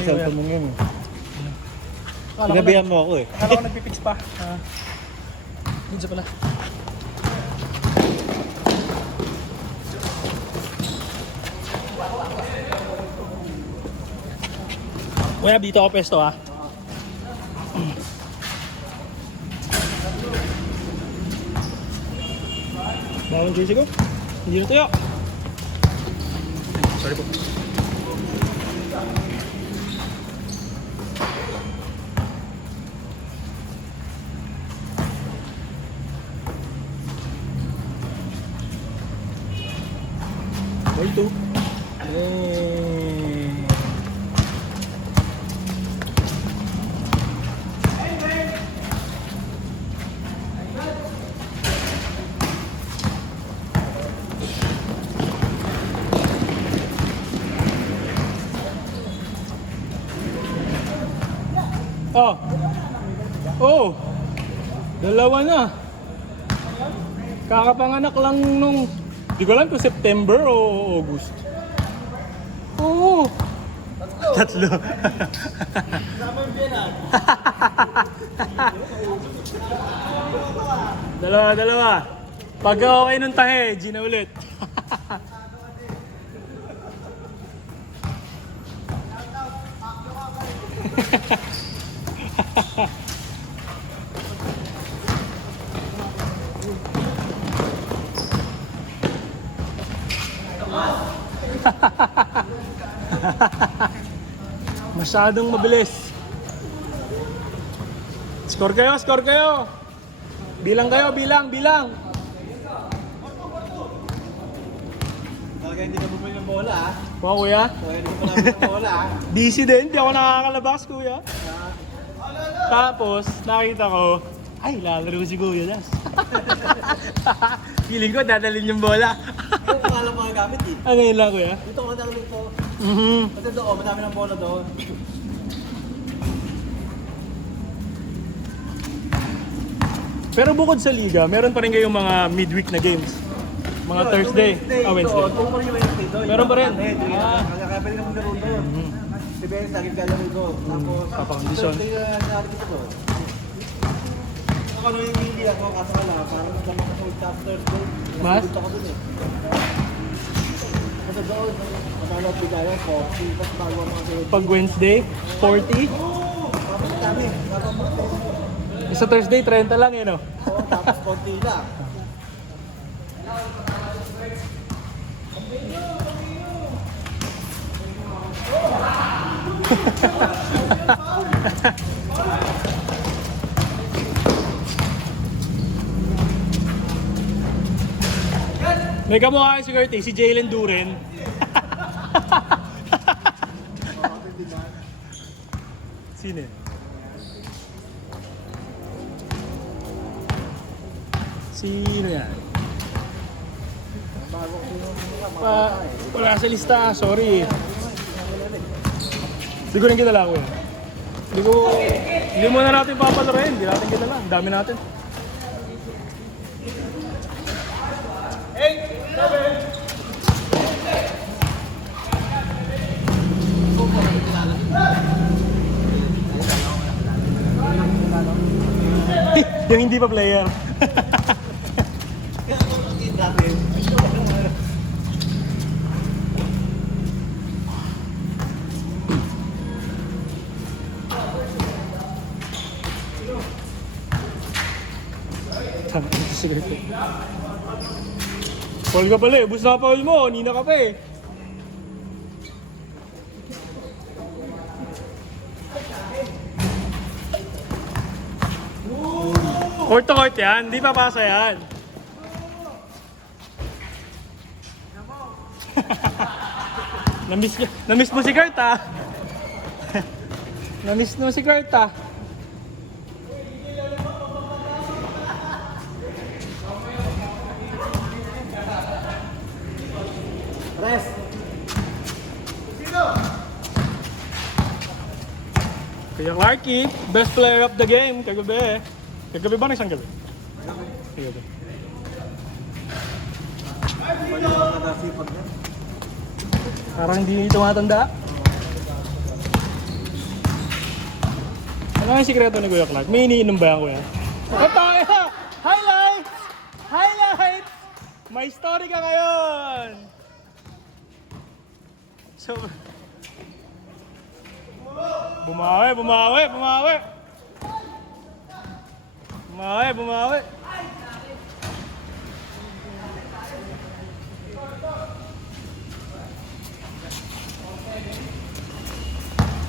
Cellphone mo ngayon. Akala ko Sinabihan mo ako eh. Akala ko nagpipix pa. Dito pala. Kuya, dito ako pesto ha. Bawang juicy ko. Hindi na tayo. Sorry po. Ito. Oh. Oh. Dalawa na. Kakapanganak lang nung di ko alam kung September o August. Oo. Tatlo. Dalawa. Pagka okay nung tahe, G na ulit. Masyadong mabilis. Score kayo. Bilang kayo. Talaga hindi ka bumili ng bola ah. Wow, kuya. Talaga hindi ka bumili ng bola ah. Busy din, di ako nakakalabas, kuya. Tapos, nakita ko, ay, lalaro si Kuya Das. Feeling ko, dadalhin yung bola. Yung pangalan mo gamit eh. Ano yun lang, kuya? Dito ko nagamit ko. Mhm. Kasi doon, madami ng bola doon. Pero bukod sa liga, meron pa rin kayong mga midweek na games. Mga Thursday. Wednesday. Doon pa rin yung Wednesday doon. Meron pa rin? Kaya pwede kang laro doon. Si Ben, sagip ka laro doon. Tapos, Papakondisyon. Thursday na natin ito doon. Ano yung hindi ako, kaso ka lang, parang nagdamang ko sa Thursday. Mas? Dito ako doon eh. Kasi doon, matalo bigaya, 40. Tapos bago ang mga sunod. Pag Wednesday, 40. Tapos dami. Sa Thursday, 30 lang eh, no? Tapos konti lang. May kamukha si Curtis, si Jalen Duren. Sino yun? Sino yan? Wala sa lista, sorry. Hindi ko rin kilala ko yan. Hindi mo na natin papalarin, hindi natin kilala. Ang dami natin. Yung hindi pa player. Kaya ako ang dati. Paul ka pala eh, bus na Paul mo, nina ka pa eh. Court to court yan, hindi papasa yan. Namiss mo si Kurt ah. Namiss mo si Kurt ah. Rest. Kuya Clarky, best player of the game kagabi. Kagabi ba isang gabi? Kagabi. Parang hindi tumatanda. Ano ang sikreto ni Kuya Clark? May iniinom ba yan, Kuya? Ito! Highlights! Highlights! May story ka ngayon! So, bumawi!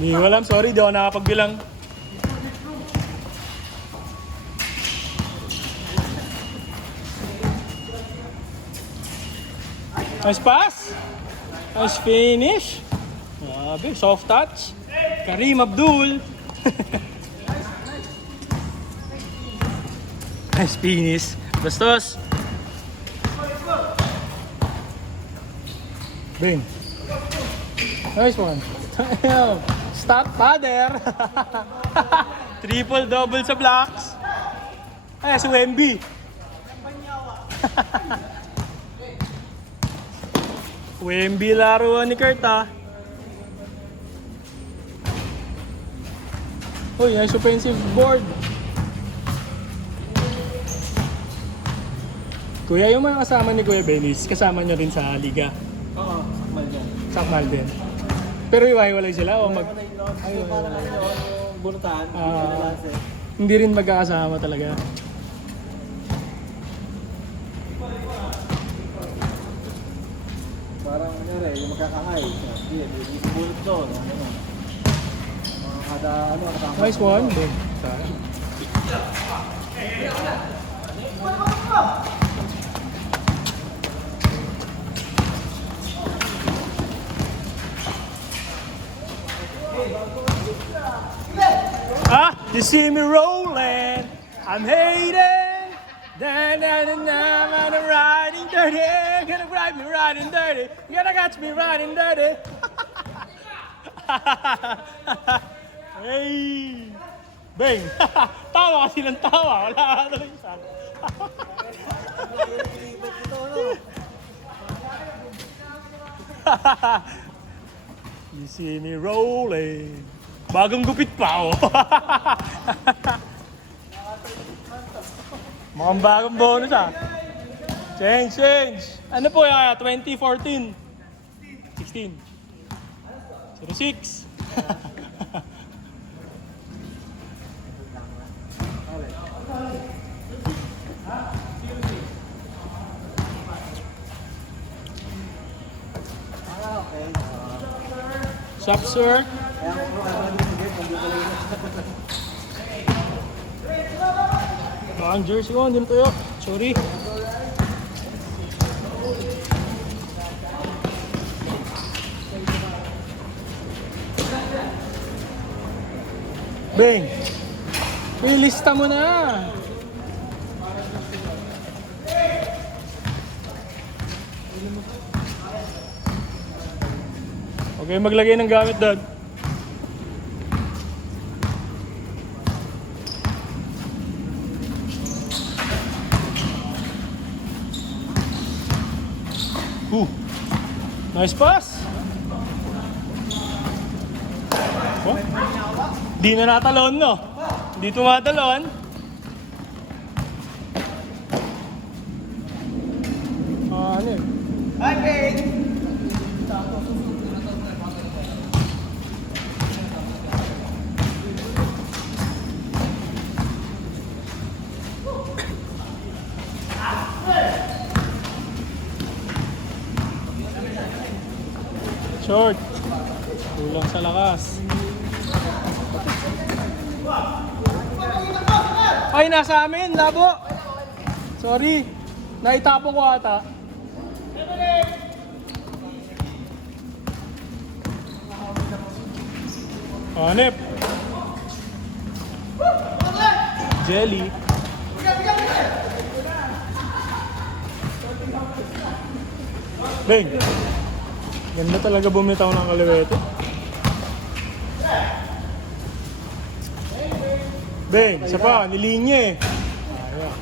Hindi ko alam, sorry, di ako nakapagbilang. Nice pass. Nice finish. Grabe, soft touch. Kareem Abdul. Nice finish. Bastos. Bing. Nice one. Stop father. Triple double sa blocks. Ay, si Wemby. Wemby laruan ni Kurt ah. Uy, nice offensive board. Kuya, yung mga kasama ni Kuya Benis, kasama niyo rin sa liga. Oo, sakmal yan. Sakmal din. Pero iwahiwalay sila o mag... Ay, parang ano yung bunutan, hindi rin magkakasama talaga. parang nangyari, yung magkakahay. Yung bunot doon. Kada ano, Nice one. Big. You see me rolling, I'm hating. I'm riding dirty, gonna ride me riding dirty. You gotta catch me riding dirty. Hey! Bang! Tawa kasi ng tawa, wala ka tuloy siya. You see me rolling. Bagong gupit pa oh. Mukhang bagong bonus ah. Change. Ano po yung 2014? 16. 06. Sup, sir? Ang jersey ko, hindi na tayo. Sorry. Bang! Ilista mo na! Okay, maglagay ng gamit doon. Nice pass! Oh? Di na natalon, no? Di tumatalon. Ano yun? Hi, babe! Short. Kulang sa lakas. Ay, nasa amin, labo. Sorry. Naitapon ko ata. Hanip. Jelly. Bang. Ganda talaga bumitaw ng kaliwete. Bang, isa pa, nilinya eh. Ayan.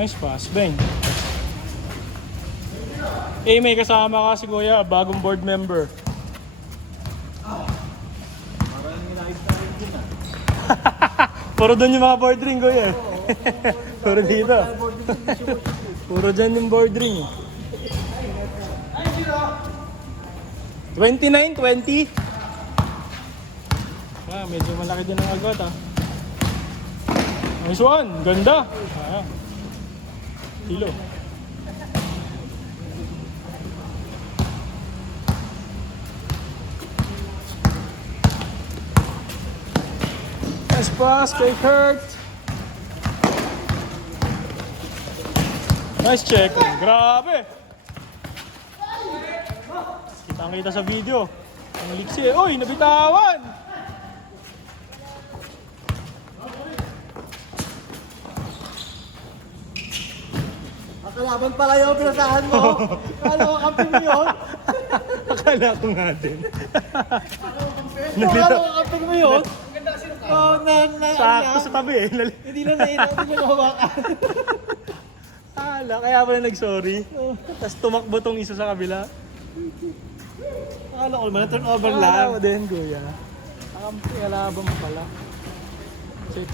Nice pass, Beng. Eh, may kasama ka si Kuya, bagong board member. Parang nilahit sa rin din ah. Puro doon yung mga board ring, Kuya. Puro dito. Puro dyan yung board ring. 29, 20. Ah, medyo malaki din ang agad ah. Nice one, ganda. Ah, kilo. Nice pass kay Kurt. Nice check. Grabe. Kitang-kita sa video. Ang liksi. Uy, nabitawan. Kalaban pala yung pinasahan mo. Kala ko kampi mo yun. Akala ko nga din. Kala ko kampi mo yun. Oh, Sakto sa tabi eh. Hindi na hawakan. Kaya pala nag-sorry. Tapos tumakbo tong isa sa kabila. Akala ko naman, turnover Akala lang. ko din, Kuya. Kampi, kalaban mo pala. Check.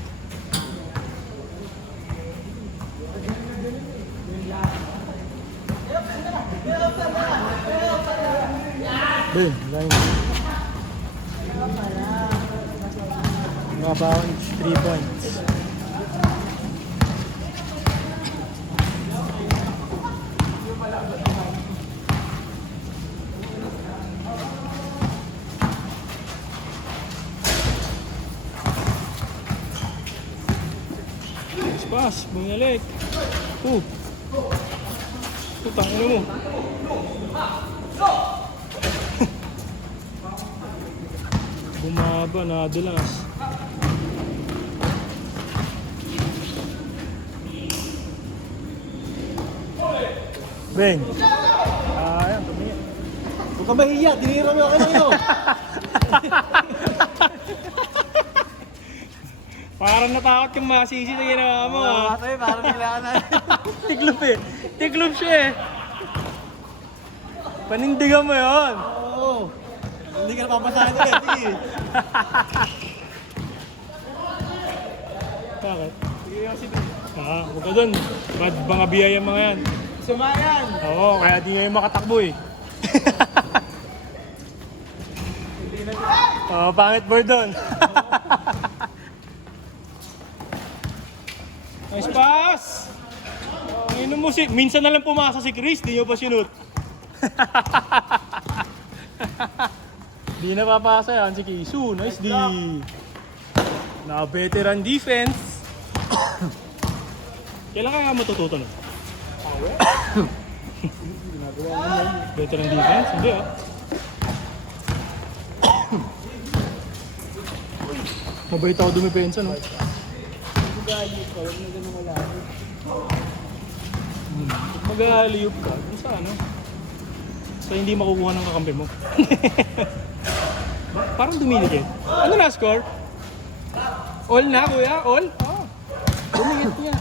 Boom, line. Mabaon, 3 points. Nice pass, bumalik. Putang ina mo. Bumaba, nadulas. Beng. Ayan, tumingin. Huwag ka mahiya, dinira mo ako ngayon. Parang natakot kang masisi sa ginawa mo. Parang kailangan na. Tiklop eh. Tiklop siya eh. Panindigan mo yun. Oo. Hindi ka napapasahan ulit. Sige. Bakit? Huwag ka dun. Bad mga biyaya mga yan. Sumayan. Oo, kaya di ngayon makatakbo eh. Oo, pangit board doon. Nice pass! Ang mo si... Minsan na lang pumasa si Chris, di nyo pa sinut. Di na papasa yan si Kisu. Nice D. Na veteran defense. Kailan kaya matututo nun? Veteran defense? Hindi ah. Mabait ako dumipensa no? Mag-aaliyop ka. Kung sa ano? Sa hindi makukuha ng kakampi mo. Parang dumiligid. Ano na score? All na kuya? All? Oh. Dumigit niya.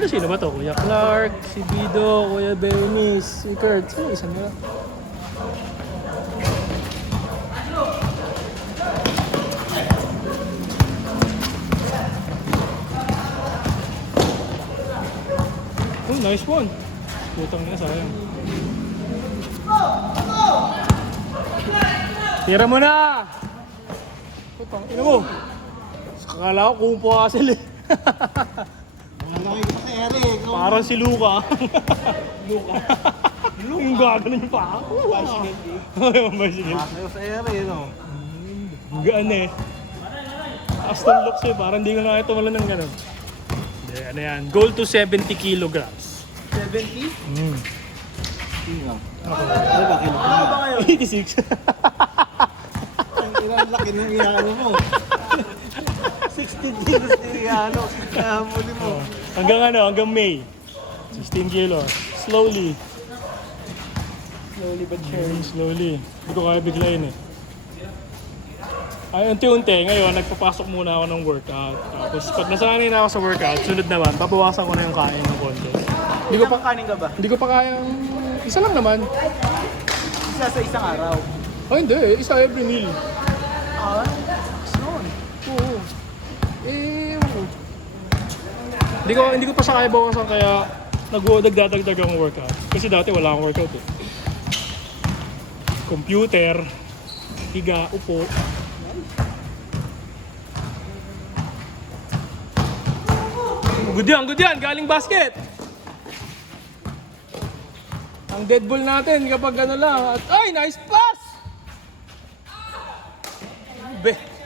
Sino ba to? Kuya Clark, si Bido, Kuya Benis, si Kurt. Sino isa nila? Oh, nice one. Putang na, sayang. Tira mo na! Putang ina mo. Akala ko kumpo ka sila eh. Nakikita kay Eric. Parang si Luka. Luka? Yung gaganon yung paa. Bicycle. Bicycle. Ayaw sa Eric, no? Gaan eh. Aston looks eh. Parang hindi ko na tumalon ng gano'n. Hindi, ano yan. Goal to 70 kilograms. 70? Tingnan. Ako. Ano ba kilo? 86. Ang ilang laki ng iano mo. 16 kilos ng iano. Kahamuli mo. Hanggang ano, hanggang May. 16 kilos. Slowly. Slowly but surely. Slowly. Hindi ko kaya biglayin eh. Ay, unti-unti. Ngayon, nagpapasok muna ako ng workout. Tapos pag nasanay na ako sa workout, sunod naman, babawasan ko na yung kain ng konti. Hindi ko pang kanin ka ba? Hindi ko pa kayang... Isa lang naman. Isa sa isang araw. Oh, hindi. Isa every meal. Ah, soon. Oo. Oo. Hindi ko pa siya kaya bawasan kaya nagdadagdag akong workout. Kasi dati wala akong workout eh. Computer, higa, upo. Good yan, galing basket. Ang dead ball natin kapag ano lang. Ay, nice pass!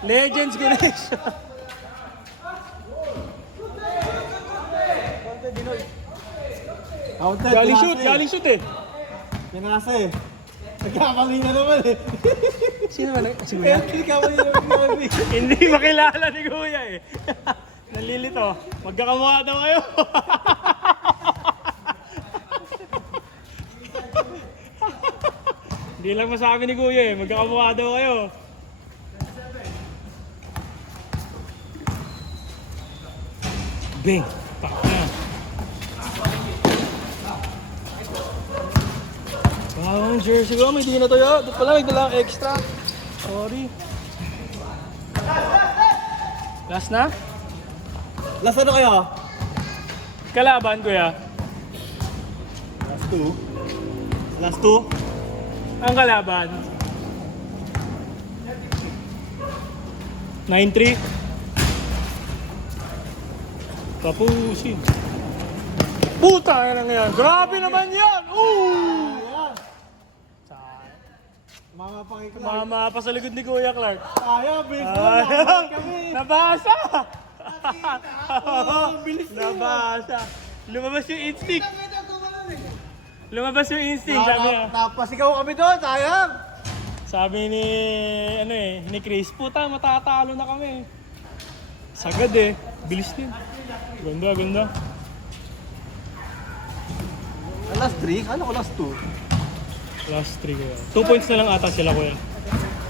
Legends connection. Galing shoot eh. Pinasa eh. Nagkamali na naman eh. Sino ba si Kuya? Nagkamali na naman eh. Hindi makilala ni Kuya eh. Nalilito. Magkakamukha daw kayo. Hindi lang masabi ni Kuya eh. Magkakamukha daw kayo. Bing! Tak na. Ang jersey ko, may di na to yun. Doon pala, may dalang extra. Sorry. Last na? Last ano kayo? Kalaban, Kuya. Last two. Last two? Ang kalaban. 9-3. Tapusin. Puta na ngayon. Grabe naman yan! Ooh! Mama pakikla. Mama pa sa likod ni Kuya Clark. Ayaw, bilis mo. Ayun! Kami. Nabasa! Bilis na. Nabasa. Lumabas yung instinct. Lumabas yung instinct, sabi niya. Napasigaw kami doon, sayang. Sabi ni, ni Chris, puta, matatalo na kami. Sagad eh. Bilis din. Ganda. Last 3? Ano ko last 2? Last 3 Kuya. 2 points na lang ata sila Kuya.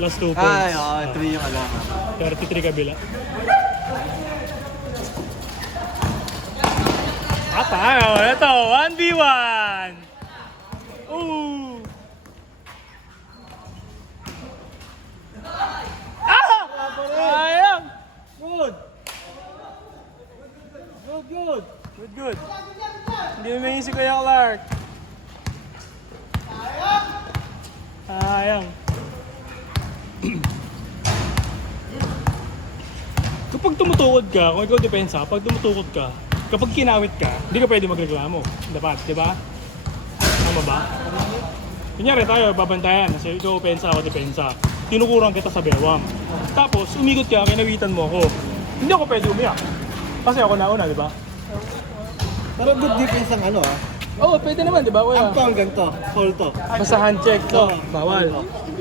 Last 2 points. Ay, oo, 3 yung alam. 33 kabila. At tayo, ito, 1v1! Ooh! Ah! Sayang! Good. Good. Hindi may si Kuya Clark. Sayang. Kapag tumutukod ka, kung ikaw depensa, pag tumutukod ka, kapag kinawit ka, hindi ka pwede magreklamo. Dapat, di ba? Tama ba? Kunyari tayo, babantayan. Kasi ikaw opensa, ako depensa. Tinukurang kita sa bewang. Tapos, umikot ka, kinawitan mo ako. Hindi ako pwede umiyak. Kasi ako nauna, di ba? Pero good defense ang ano ah. Oo, pwede naman, di ba? Ang to hanggang to. Hold to. Basta hand check, no? Oo. Bawal. Oo.